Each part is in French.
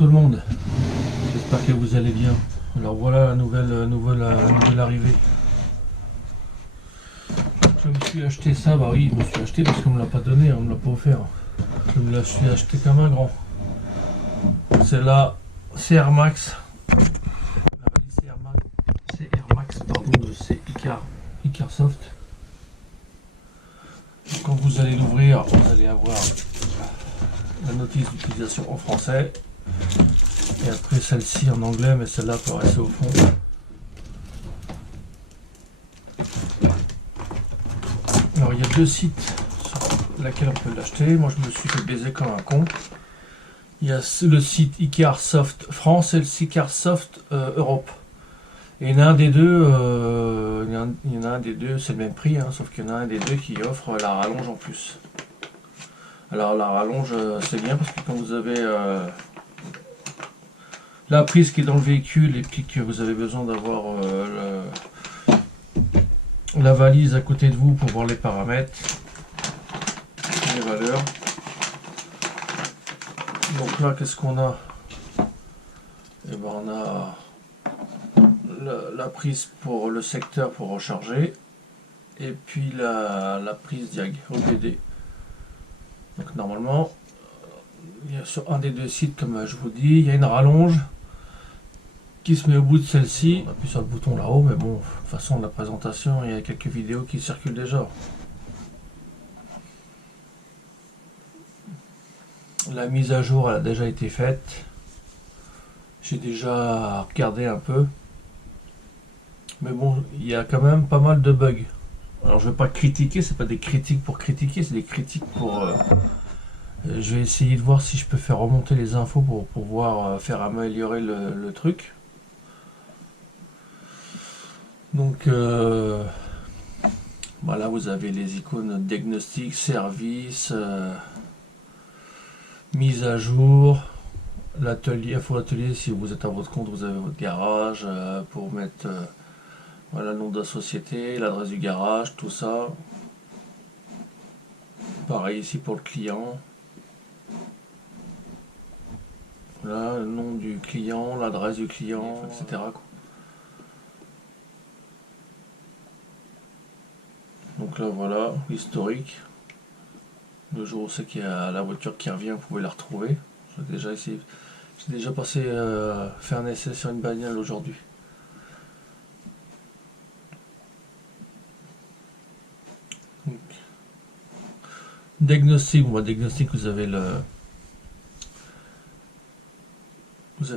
tout le monde, j'espère que vous allez bien. Alors voilà la nouvelle arrivée. Je me suis acheté ça, bah oui, je me suis acheté parce qu'on me l'a pas donné, on me l'a pas offert. Je me l'ai acheté comme un grand. C'est la CR Max. La valise CR Max, pardon, de chez Icar Soft. Quand vous allez l'ouvrir, vous allez avoir la notice d'utilisation en français. Et après celle-ci en anglais, mais celle-là peut rester au fond. Alors il y a deux sites sur lesquels on peut l'acheter. Moi je me suis fait baiser comme un con. Il y a le site Icar Soft France et le site Icar Soft Europe. Et il y en a un des deux, c'est le même prix, hein, sauf qu'il y en a un des deux qui offre la rallonge en plus. Alors la rallonge c'est bien parce que quand vous avez la prise qui est dans le véhicule et puis que vous avez besoin d'avoir la valise à côté de vous pour voir les paramètres, les valeurs. Donc là qu'est-ce qu'on a? Et ben on a la prise pour le secteur pour recharger et puis la prise diag OBD. Donc normalement il y a sur un des deux sites, comme je vous dis, il y a une rallonge qui se met au bout de celle-ci. On appuie sur le bouton là-haut, mais bon, de toute façon de la présentation, il y a quelques vidéos qui circulent déjà. La mise à jour elle a déjà été faite. J'ai déjà regardé un peu. Mais bon, il y a quand même pas mal de bugs. Alors je vais pas critiquer, c'est pas des critiques pour critiquer, c'est des critiques pour... je vais essayer de voir si je peux faire remonter les infos pour pouvoir faire améliorer le truc. Donc voilà, vous avez les icônes diagnostic, service, mise à jour, l'atelier, info atelier, si vous êtes à votre compte, vous avez votre garage, pour mettre voilà, le nom de la société, l'adresse du garage, tout ça. Pareil ici pour le client. Là, le nom du client, l'adresse du client, etc. Donc là voilà, historique. Le jour où c'est qu'il y a la voiture qui revient, vous pouvez la retrouver. J'ai déjà essayé, j'ai déjà passé faire un essai sur une bagnole aujourd'hui. Diagnostic, bon, diagnostic, vous avez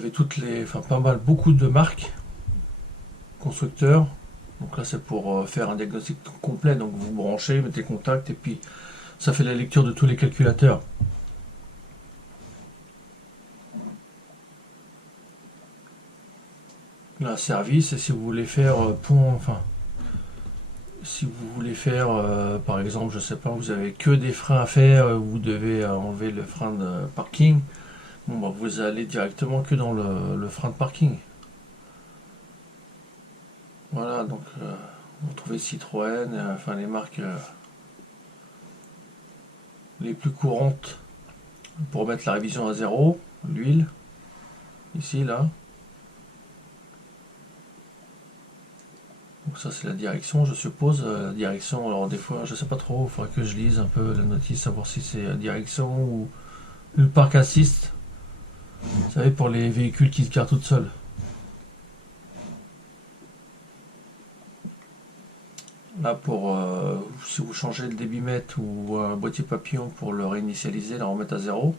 toutes les, enfin pas mal, beaucoup de marques, constructeurs. Donc là c'est pour faire un diagnostic complet, donc vous branchez, mettez contact et puis ça fait la lecture de tous les calculateurs. Là service, et si vous voulez faire si vous voulez faire par exemple, je sais pas, vous avez que des freins à faire, vous devez enlever le frein de parking, bon bah vous allez directement que dans le frein de parking. Voilà, donc vous trouvez Citroën, enfin les marques les plus courantes pour mettre la révision à zéro, l'huile, ici là. Donc ça c'est la direction, je suppose, la direction, alors des fois je sais pas trop, il faudrait que je lise un peu la notice, savoir si c'est la direction ou le parc assist, vous savez, pour les véhicules qui se garent toutes seules. Là pour si vous changez le débitmètre ou un boîtier papillon pour le réinitialiser, la remettre à zéro,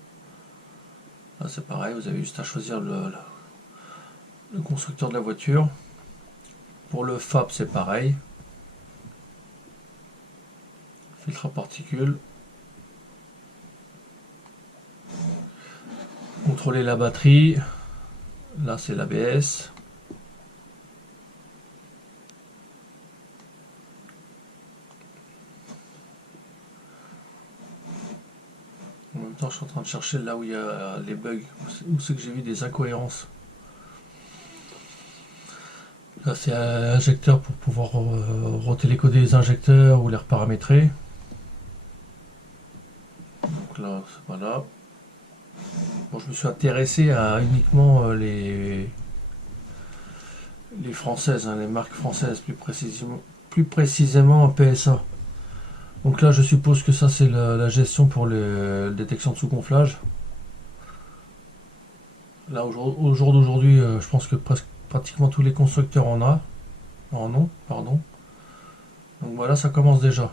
là c'est pareil, vous avez juste à choisir le constructeur de la voiture. Pour le FAP c'est pareil, filtre à particules, contrôler la batterie, là c'est l'ABS. En même temps je suis en train de chercher là où il y a les bugs, où c'est que j'ai vu des incohérences. Là c'est un injecteur pour pouvoir retélécoder les injecteurs ou les reparamétrer. Donc là c'est pas là. Bon, je me suis intéressé à uniquement les françaises, hein, les marques françaises, plus précisément PSA. Donc là, je suppose que ça, c'est la gestion pour les détections de sous-gonflage. Là, au jour d'aujourd'hui, je pense que pratiquement tous les constructeurs en ont, pardon. Donc voilà, ça commence déjà.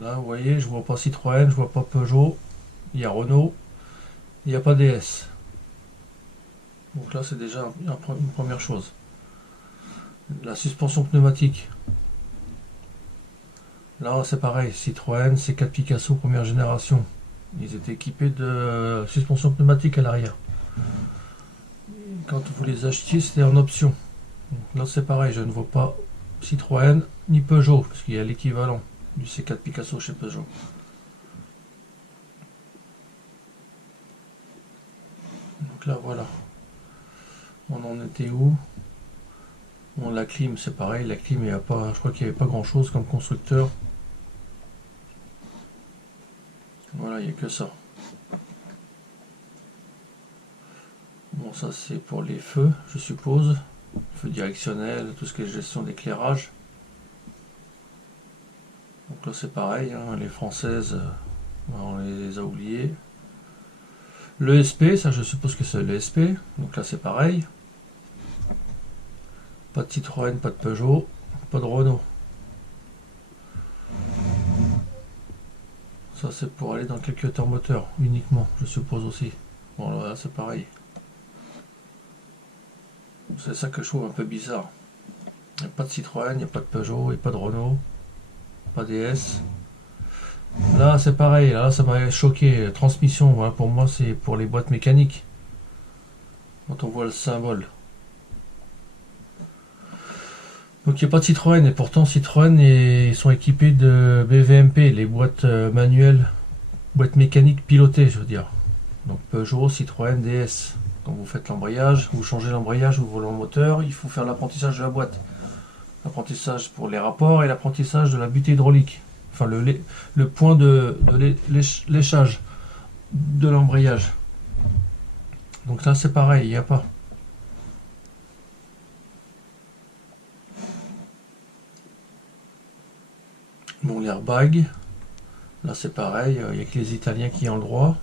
Là, vous voyez, je vois pas Citroën, je vois pas Peugeot, il y a Renault, il n'y a pas DS. Donc là, c'est déjà une première chose. La suspension pneumatique. Là, c'est pareil, Citroën, C4 Picasso première génération. Ils étaient équipés de suspension pneumatique à l'arrière. Quand vous les achetiez, c'était en option. Donc là, c'est pareil, je ne vois pas Citroën ni Peugeot, parce qu'il y a l'équivalent du C4 Picasso chez Peugeot. Donc là, voilà. On en était où? Bon, la clim, c'est pareil, la clim, je crois qu'il n'y avait pas grand chose comme constructeur. Voilà, il n'y a que ça. Bon, ça c'est pour les feux, je suppose. Feux directionnels, tout ce qui est gestion d'éclairage. Donc là c'est pareil, hein, les françaises, on les a oubliées. Le SP, ça je suppose que c'est le SP. Donc là c'est pareil. Pas de Citroën, pas de Peugeot, pas de Renault. Ça c'est pour aller dans le calculateur moteur uniquement, je suppose aussi. Bon là c'est pareil. C'est ça que je trouve un peu bizarre. Il n'y a pas de Citroën, il n'y a pas de Peugeot, il n'y a pas de Renault, pas DS. Là c'est pareil, là ça m'a choqué. Transmission, voilà, pour moi c'est pour les boîtes mécaniques. Quand on voit le symbole. Donc il n'y a pas de Citroën, et pourtant Citroën sont équipés de BVMP, les boîtes manuelles, boîtes mécaniques pilotées, je veux dire. Donc Peugeot, Citroën, DS. Quand vous faites l'embrayage, vous changez l'embrayage, vous voulez le moteur, il faut faire l'apprentissage de la boîte. L'apprentissage pour les rapports et l'apprentissage de la butée hydraulique. Enfin le point de léchage de l'embrayage. Donc là c'est pareil, il n'y a pas. Bon, l'airbag, là c'est pareil, il n'y a que les Italiens qui ont le droit.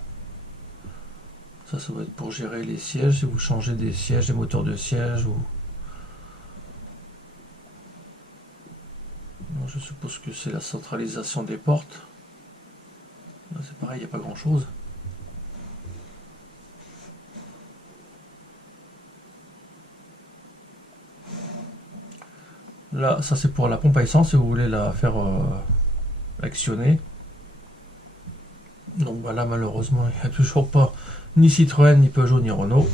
Ça doit être pour gérer les sièges, si vous changez des sièges, des moteurs de siège ou... Non, je suppose que c'est la centralisation des portes. Là c'est pareil, il n'y a pas grand chose. Là, ça c'est pour la pompe à essence si vous voulez la faire actionner. Donc voilà, malheureusement, il n'y a toujours pas ni Citroën, ni Peugeot, ni Renault.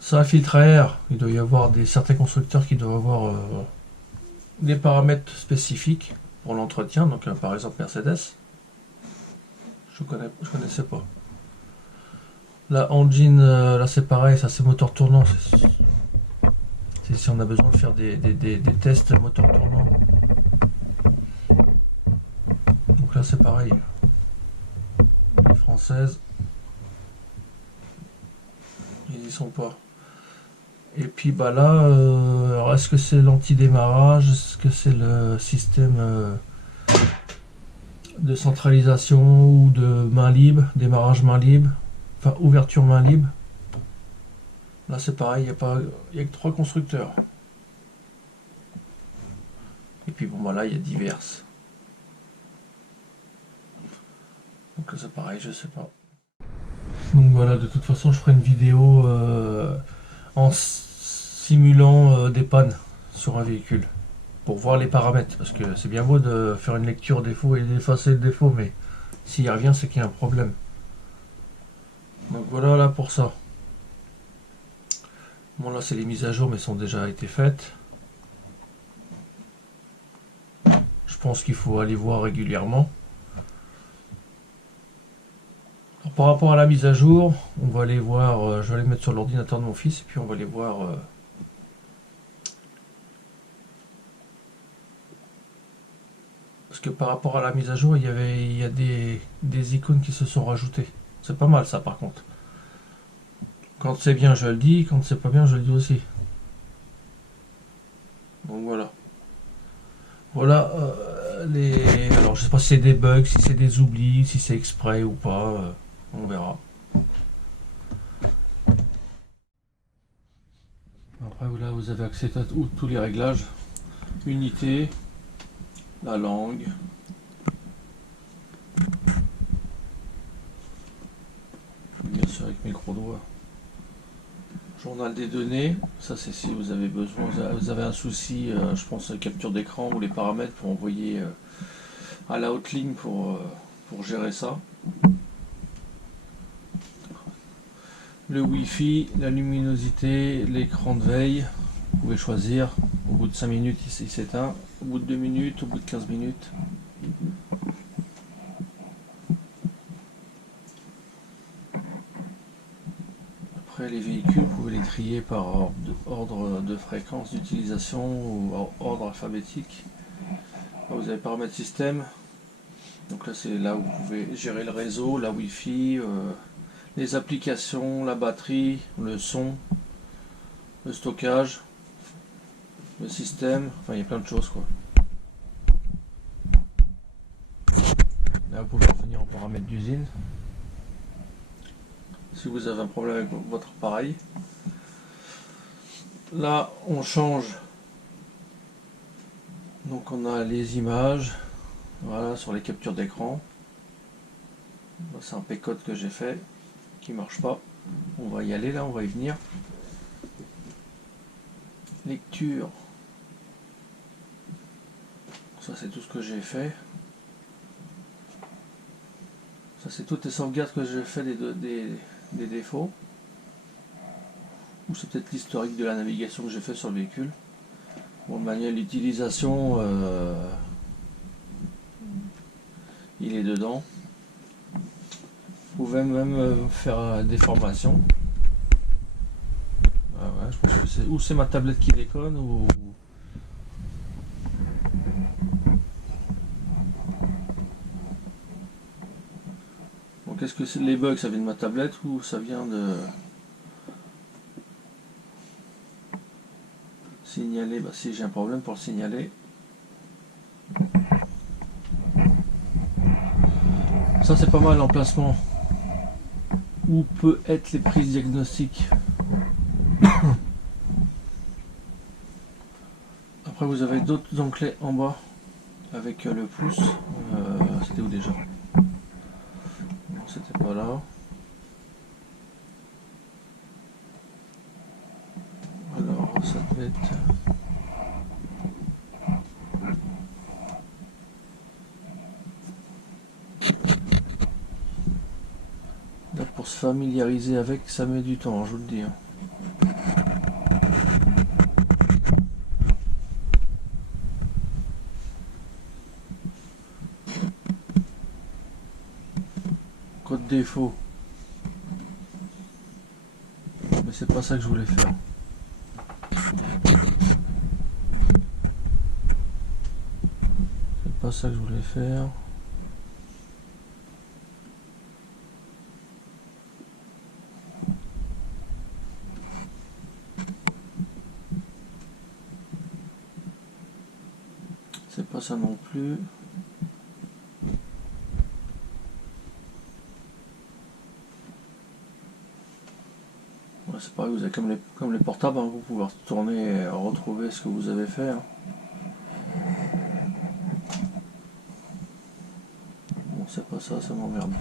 Ça, filtre à air, il doit y avoir certains constructeurs qui doivent avoir des paramètres spécifiques pour l'entretien. Donc par exemple Mercedes, je connaissais pas. La engine, là c'est pareil, ça c'est moteur tournant. C'est si on a besoin de faire des tests moteur tournant. Donc là c'est pareil. Les françaises, ils y sont pas. Et puis bah là, est-ce que c'est l'anti-démarrage? Est-ce que c'est le système de centralisation ou de main libre, démarrage main libre, enfin ouverture main libre? Là c'est pareil, il n'y a que 3 constructeurs. Et puis bon bah là il y a diverses. Donc c'est pareil, je sais pas. Donc voilà, de toute façon je ferai une vidéo en simulant des pannes sur un véhicule pour voir les paramètres, parce que c'est bien beau de faire une lecture défaut et d'effacer le défaut, mais s'il y revient c'est qu'il y a un problème. Donc voilà là pour ça. Bon là c'est les mises à jour mais sont déjà été faites. Je pense qu'il faut aller voir régulièrement. Alors, par rapport à la mise à jour, on va aller voir, je vais aller mettre sur l'ordinateur de mon fils et puis on va aller voir parce que par rapport à la mise à jour, il y a des icônes qui se sont rajoutées. C'est pas mal ça par contre. Quand c'est bien, je le dis. Quand c'est pas bien, je le dis aussi. Donc voilà. Voilà les. Alors je sais pas si c'est des bugs, si c'est des oublis, si c'est exprès ou pas. On verra. Après là vous avez accès à tous les réglages. Unité, la langue. Bien sûr avec mes gros doigts. Journal des données, ça c'est si vous avez besoin, vous avez un souci, je pense, capture d'écran ou les paramètres pour envoyer à la hotline pour gérer ça. Le Wi-Fi, la luminosité, l'écran de veille, vous pouvez choisir. Au bout de 5 minutes, il s'éteint. Au bout de 2 minutes, au bout de 15 minutes. Après, les véhicules, vous pouvez les trier par ordre de fréquence d'utilisation ou ordre alphabétique. Là, vous avez paramètres système. Donc là, c'est là où vous pouvez gérer le réseau, la Wi-Fi, les applications, la batterie, le son, le stockage, le système. Enfin, il y a plein de choses, quoi. Là, vous pouvez revenir en paramètres d'usine. Si vous avez un problème avec votre appareil. Là, on change. Donc, on a les images. Voilà, sur les captures d'écran. C'est un P-code que j'ai fait qui marche pas. On va y aller là, on va y venir. Lecture. Ça, c'est tout ce que j'ai fait. Ça, c'est toutes les sauvegardes que j'ai fait des défauts. Ou c'est peut-être l'historique de la navigation que j'ai fait sur le véhicule. Bon, le manuel d'utilisation, il est dedans. Vous pouvez même faire des formations. Ah ouais, je pense que c'est ou c'est ma tablette qui déconne ou. Donc est-ce que les bugs ça vient de ma tablette ou ça vient de signaler? Bah si j'ai un problème pour le signaler. Ça c'est pas mal l'emplacement. Où peut être les prises diagnostiques. Après vous avez d'autres onglets en bas avec le pouce. C'était où déjà? Non, c'était pas là. Alors ça devait être. Là, pour se familiariser avec, ça met du temps, je vous le dis. Code défaut. Mais c'est pas ça que je voulais faire. C'est pas ça que je voulais faire. C'est pas ça non plus. Ouais, c'est pareil, vous avez comme les portables, hein, vous pouvez retourner et retrouver ce que vous avez fait. Hein. Bon, c'est pas ça, ça m'emmerde.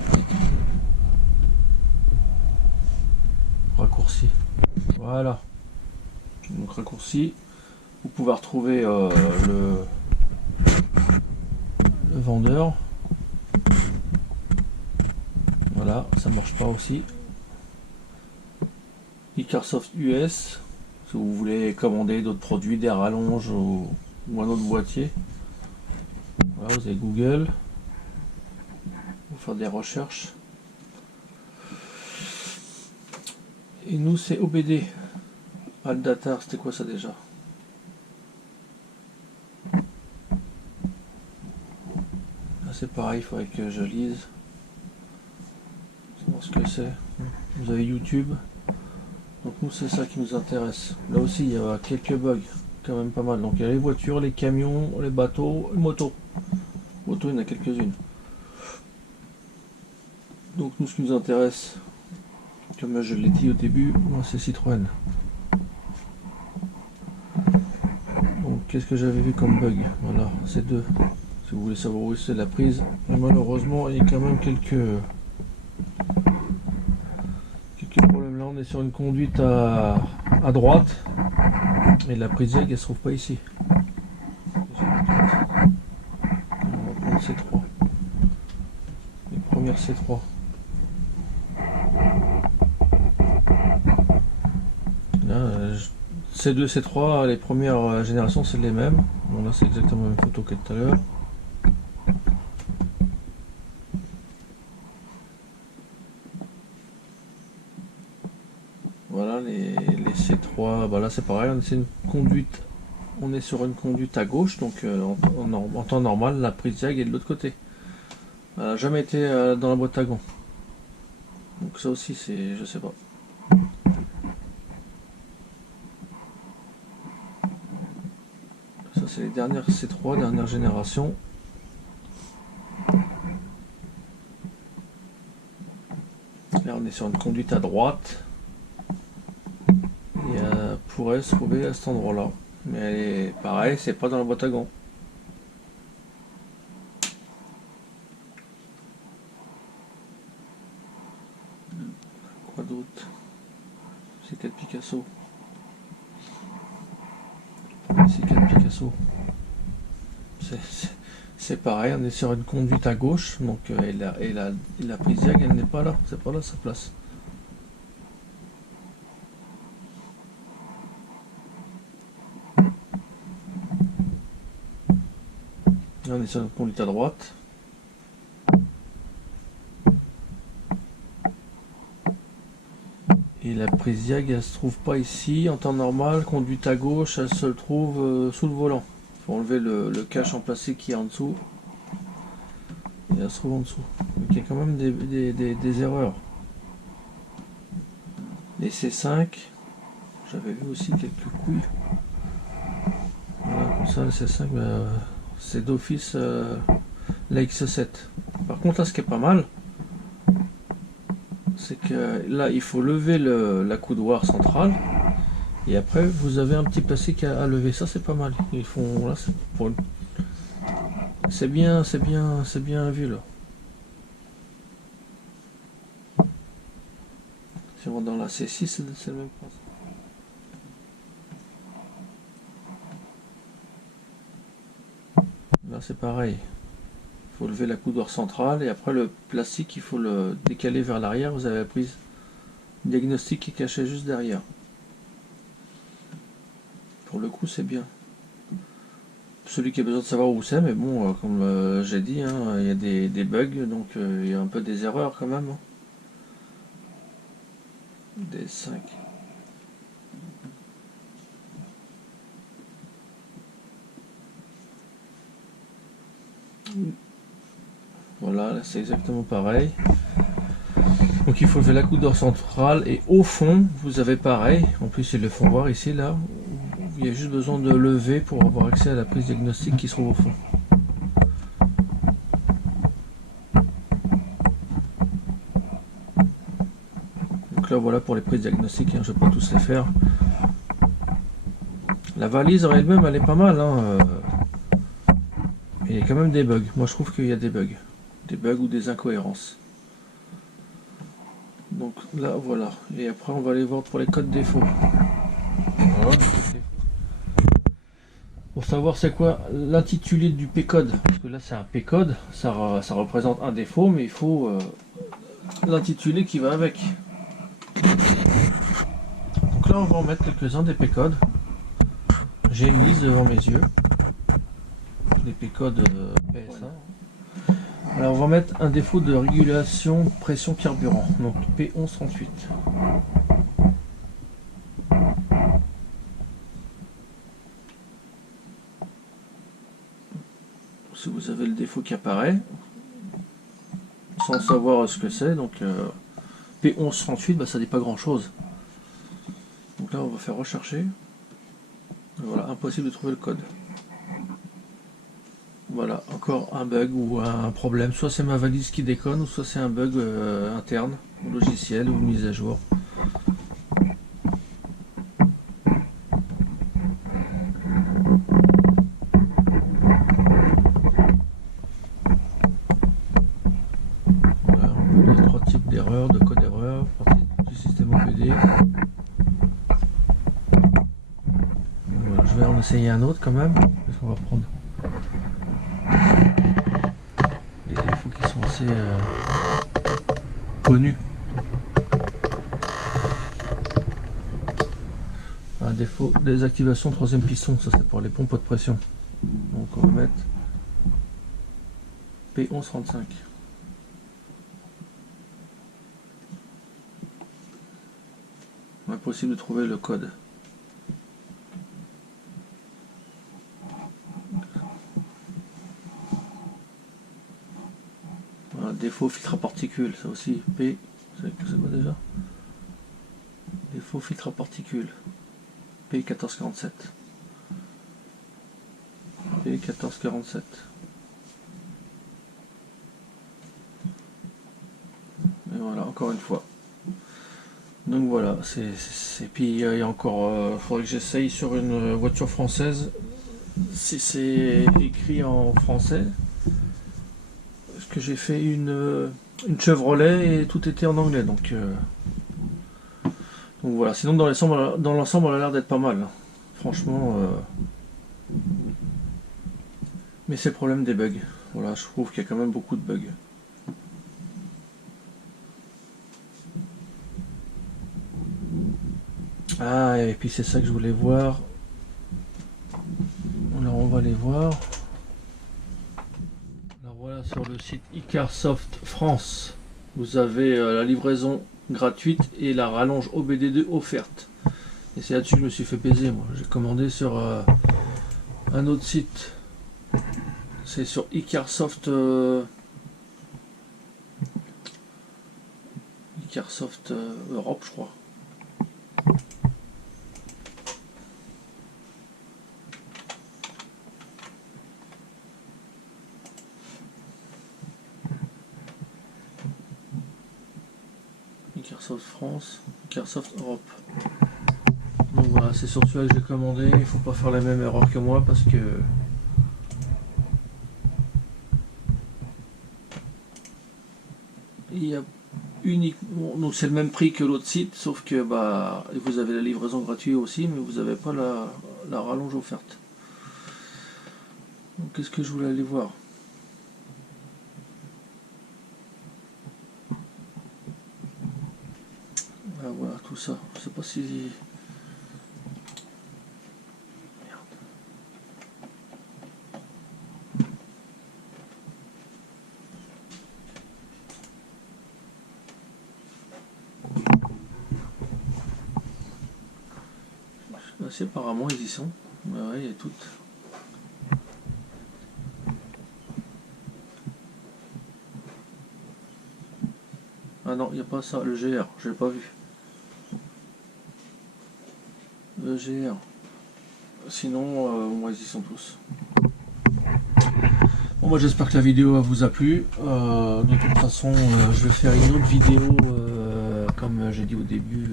Raccourci. Voilà. Donc raccourci. Vous pouvez retrouver le vendeur. Voilà, ça marche pas aussi. Icarsoft US, si vous voulez commander d'autres produits, des rallonges ou un autre boîtier. Voilà, vous avez Google. Vous faire des recherches. Et nous, c'est OBD. Aldatar, c'était quoi ça déjà? Là, c'est pareil, il faudrait que je lise. C'est ce que c'est. Vous avez YouTube. Donc nous c'est ça qui nous intéresse. Là aussi il y a quelques bugs, quand même pas mal. Donc il y a les voitures, les camions, les bateaux, les motos. Motos il y en a quelques-unes. Donc nous ce qui nous intéresse, comme je l'ai dit au début, moi c'est Citroën. Donc qu'est-ce que j'avais vu comme bug? Voilà, c'est deux. Si vous voulez savoir où c'est la prise. Et malheureusement il y a quand même quelques problèmes. Là on est sur une conduite à droite. Et la prise jack elle se trouve pas ici. On va prendre C3. Les premières C3. Là, C2, C3, les premières générations c'est les mêmes. Bon là c'est exactement la même photo que tout à l'heure. Voilà les C3, bah là c'est pareil, c'est une conduite. On est sur une conduite à gauche, donc en temps normal la prise jack est de l'autre côté. Elle n'a jamais été dans la boîte à gants. Donc ça aussi c'est, je sais pas. Ça c'est les dernières C3, dernière génération. Là on est sur une conduite à droite. Et elle pourrait se trouver à cet endroit là. Mais elle est pareil, c'est pas dans la boîte à gants. Quoi d'autre? C'est 4 Picasso. C'est 4 Picasso. C'est pareil, on est sur une conduite à gauche, donc la prise jack elle n'est pas là, c'est pas là sa place. Là on est sur une conduite à droite. Et la prise jack elle se trouve pas ici, en temps normal, conduite à gauche, elle se trouve sous le volant. Il faut enlever le cache en plastique qui est en dessous. Et elle se trouve en dessous. Donc il y a quand même des erreurs. Les C5, j'avais vu aussi quelques couilles. Voilà, comme ça le C5, c'est d'office la X7. Par contre là ce qui est pas mal, c'est que là il faut lever la coudoir centrale et après vous avez un petit plastique à lever. Ça c'est pas mal. Ils font là c'est bien vu là. Si on va dans la C6 c'est le même principe. Là c'est pareil. Il faut lever la coudoir centrale et après le plastique il faut le décaler vers l'arrière. Vous avez la prise diagnostic qui est cachée juste derrière. Pour le coup c'est bien. Celui qui a besoin de savoir où c'est, mais bon comme j'ai dit hein, il y a des bugs donc il y a un peu des erreurs quand même. Des 5. Voilà, c'est exactement pareil. Donc il faut lever la coudoir centrale et au fond vous avez pareil. En plus ils le font voir ici là. Il y a juste besoin de lever pour avoir accès à la prise diagnostique qui se trouve au fond. Donc là voilà pour les prises diagnostiques, hein, je ne vais pas tous les faire. La valise en elle-même elle est pas mal. Hein, il y a quand même des bugs. Moi je trouve qu'il y a des bugs. Des bugs ou des incohérences. Donc là voilà. Et après on va aller voir pour les codes défauts. Voilà. Pour savoir c'est quoi l'intitulé du P-code. Parce que là c'est un P-code. Ça représente un défaut mais il faut l'intitulé qui va avec. Donc là on va en mettre quelques-uns des P-codes. J'ai une liste devant mes yeux. Des P-codes PSA. Alors on va mettre un défaut de régulation pression carburant. Donc P1138. Si vous avez le défaut qui apparaît, sans savoir ce que c'est, donc P1138, bah, ça dit pas grand chose. Donc là on va faire rechercher. Et voilà, impossible de trouver le code. Voilà, encore un bug ou un problème. Soit c'est ma valise qui déconne, ou soit c'est un bug interne, au logiciel ou une mise à jour. Voilà, on peut lire trois types d'erreurs, de code erreur, partie du système OPD. Voilà, je vais en essayer un autre quand même, parce qu'on va prendre les défauts qui sont assez connus. Un défaut, désactivation troisième piston, ça c'est pour les pompes de pression. Donc on va mettre P1135. Impossible de trouver le code. Voilà, défaut filtre à particules, ça aussi P, c'est quoi déjà? Défaut filtre à particules. P1447. P1447. Et voilà, encore une fois. Donc voilà, puis il y a encore, faudrait que j'essaye sur une voiture française si c'est écrit en français. Parce que j'ai fait une Chevrolet et tout était en anglais, donc voilà. Sinon dans l'ensemble, elle a l'air d'être pas mal. Franchement, mais c'est le problème des bugs. Voilà, je trouve qu'il y a quand même beaucoup de bugs. Ah, et puis c'est ça que je voulais voir. Alors on va aller voir. Alors voilà, sur le site Icarsoft France, vous avez la livraison gratuite et la rallonge OBD2 offerte. Et c'est là-dessus que je me suis fait baiser, moi. J'ai commandé sur un autre site. C'est sur Icarsoft Icarsoft Europe, je crois. Icarsoft France, Icarsoft Europe. Donc voilà, c'est sur celui-là que j'ai commandé. Il faut pas faire la même erreur que moi parce que il y a uniquement, donc c'est le même prix que l'autre site, sauf que bah vous avez la livraison gratuite aussi, mais vous n'avez pas la rallonge offerte. Donc qu'est-ce que je voulais aller voir? Ah voilà, tout ça. Je sais pas si... Merde. Si, apparemment ils y sont. Ouais, il y a toutes. Ah non, il n'y a pas ça, le GR, je l'ai pas vu. Le GR. Sinon, moi, ils y sont tous. Bon, moi, j'espère que la vidéo vous a plu. De toute façon, je vais faire une autre vidéo, comme j'ai dit au début,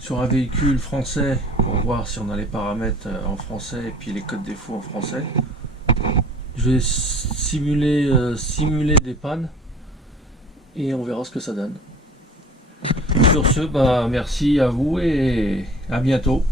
sur un véhicule français, pour voir si on a les paramètres en français et puis les codes défauts en français. Je vais simuler des pannes et on verra ce que ça donne. Sur ce, bah, merci à vous et à bientôt.